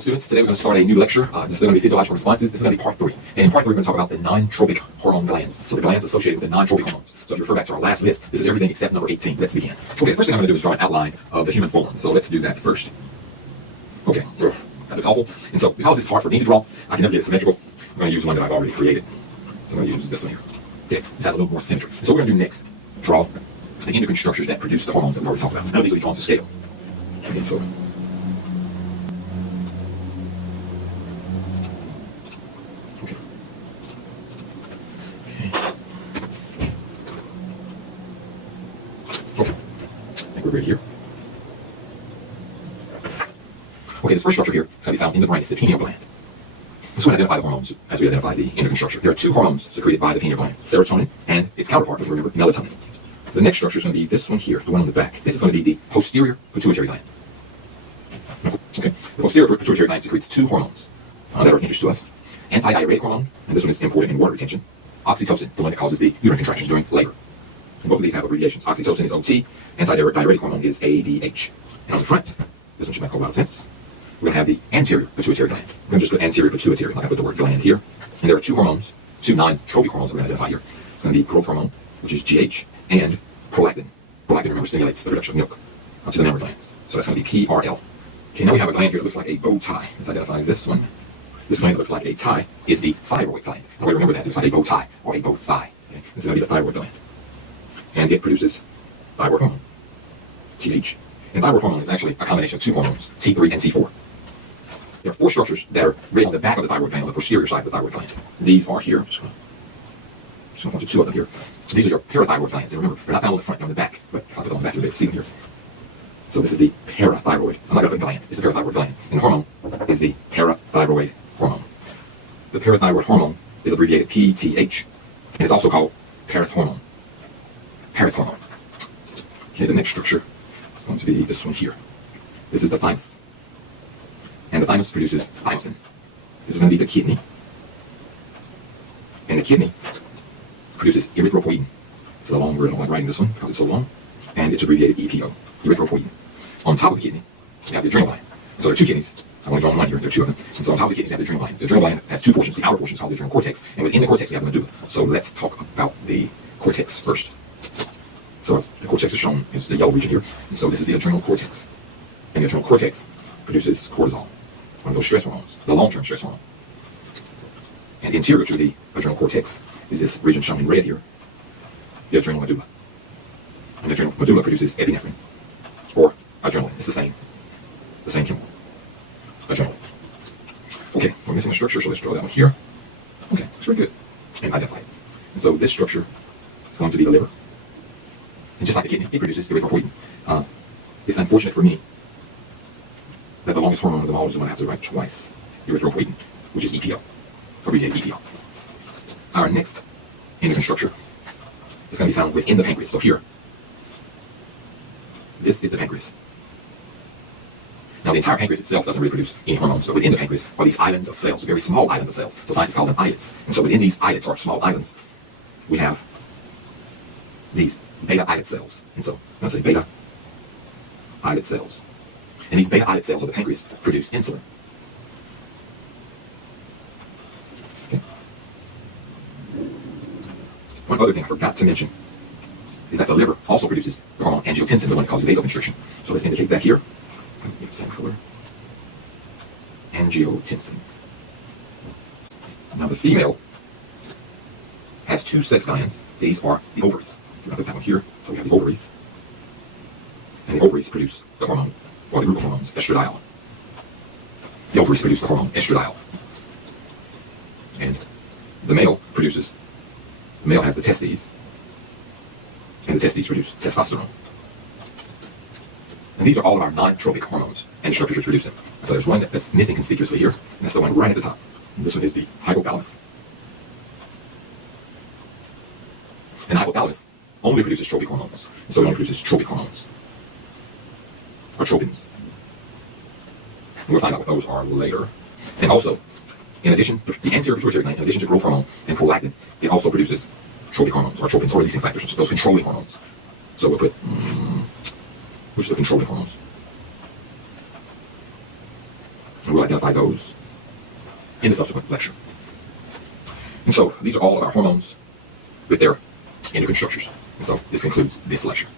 students. Today we're going to start a new lecture. This is going to be physiological responses. This is going to be part 3. And in part 3, we're going to talk about the non-tropic hormone glands. So the glands associated with the non-tropic hormones. So if you refer back to our last list, this is everything except number 18. Let's begin. Okay, the first thing I'm going to do is draw an outline of the human form. So let's do that first. Okay, that looks awful. And so because it's hard for me to draw, I can never get it symmetrical. I'm going to use one that I've already created. So I'm going to use this one here. Okay, this has a little more symmetry. And so what we're going to do next, draw the endocrine structures that produce the hormones that we already talked about. None of these will be drawn to scale. Okay, so right here. Okay, this first structure here is going to be found in the brain. It's the pineal gland. This one identifies the hormones as we identify the endocrine structure. There are 2 hormones secreted by the pineal gland, serotonin and its counterpart, if you remember, melatonin. The next structure is going to be this one here, the one on the back. This is going to be the posterior pituitary gland. Okay, the posterior pituitary gland secretes 2 hormones that are of interest to us. Antidiuretic hormone, and this one is important in water retention. Oxytocin, the one that causes the uterine contractions during labor. And both of these have abbreviations. Oxytocin is OT, antidiuretic hormone is ADH. And on the front, this one should make a lot of sense. We're going to have the anterior pituitary gland. We're going to just put anterior pituitary, like I put the word gland here. And there are 2 hormones, 2 non-tropic hormones that we're going to identify here. It's going to be growth hormone, which is GH, and prolactin. Prolactin, remember, stimulates the production of milk to the mammary glands. So that's going to be PRL. Okay, now we have a gland here that looks like a bow tie. Let's identify this one. This gland that looks like a tie is the thyroid gland. Now, we remember that. It looks like a bow tie or a bow thigh. Okay? This is going to be the thyroid gland. And it produces thyroid hormone, TH. And thyroid hormone is actually a combination of 2 hormones, T3 and T4. There are 4 structures that are written on the back of the thyroid gland, on the posterior side of the thyroid gland. These are here. Just going to point to 2 of them here. These are your parathyroid glands. And remember, they're not found on the front, they're on the back. But if I put them on the back, you'll be able to see them here. So this is the parathyroid. I'm not going to put gland. It's the parathyroid gland. And the hormone is the parathyroid hormone. The parathyroid hormone is abbreviated PTH. And it's also called parathormone. Parathormone. Okay, the next structure is going to be this one here. This is the thymus. And the thymus produces thymosin. This is going to be the kidney. And the kidney produces erythropoietin. It's a long word. I don't like writing this one because it's so long. And it's abbreviated EPO, erythropoietin. On top of the kidney, we have the adrenal gland. So there are 2 kidneys. I want to draw one here. There are 2 of them. And so on top of the kidneys, we have the adrenal gland. The adrenal gland has 2 portions. The outer portion is called the adrenal cortex. And within the cortex, we have the medulla. So let's talk about the cortex first. So the cortex is shown as the yellow region here. And so this is the adrenal cortex. And the adrenal cortex produces cortisol, one of those stress hormones, the long-term stress hormone. And interior to the adrenal cortex is this region shown in red here, the adrenal medulla. And the adrenal medulla produces epinephrine, or adrenaline. It's the same chemical. Adrenaline. Okay, we're missing a structure, so let's draw that one here. Okay, looks pretty good. And identify it. And so this structure is going to be the liver. And just like the kidney, it produces erythropoietin. It's unfortunate for me that the longest hormone of them all is the one I have to write twice. Erythropoietin, which is EPO. Abbreviated EPO. Our next endocrine structure is going to be found within the pancreas. So here, this is the pancreas. Now the entire pancreas itself doesn't really produce any hormones, but within the pancreas are these islands of cells, very small islands of cells. So scientists call them islets. And so within these islets, or small islands, we have these beta islet cells. And so I'm going to say beta islet cells. And these beta islet cells of the pancreas produce insulin. Okay. One other thing I forgot to mention is that the liver also produces the hormone angiotensin, the one that causes vasoconstriction. So let's indicate that here. Get the same color. Angiotensin. Now the female has 2 sex glands. These are the ovaries. I'm going to put that one here. So we have the ovaries. And the ovaries produce the hormone, or the group of hormones, estradiol. The ovaries produce the hormone estradiol. And the male has the testes. And the testes produce testosterone. And these are all of our non-tropic hormones and structures which produce them. And so there's one that's missing conspicuously here, and that's the one right at the top. And this one is the hypothalamus. And the hypothalamus only produces tropic hormones. And so it only produces tropic hormones. Or tropins. And we'll find out what those are later. And also, in addition, the anterior pituitary gland, in addition to growth hormone and prolactin, it also produces tropic hormones, or tropins, or releasing factors, those controlling hormones. So we'll put, which are the controlling hormones? And we'll identify those in the subsequent lecture. And so these are all of our hormones with their endocrine structures. And so this concludes this lecture.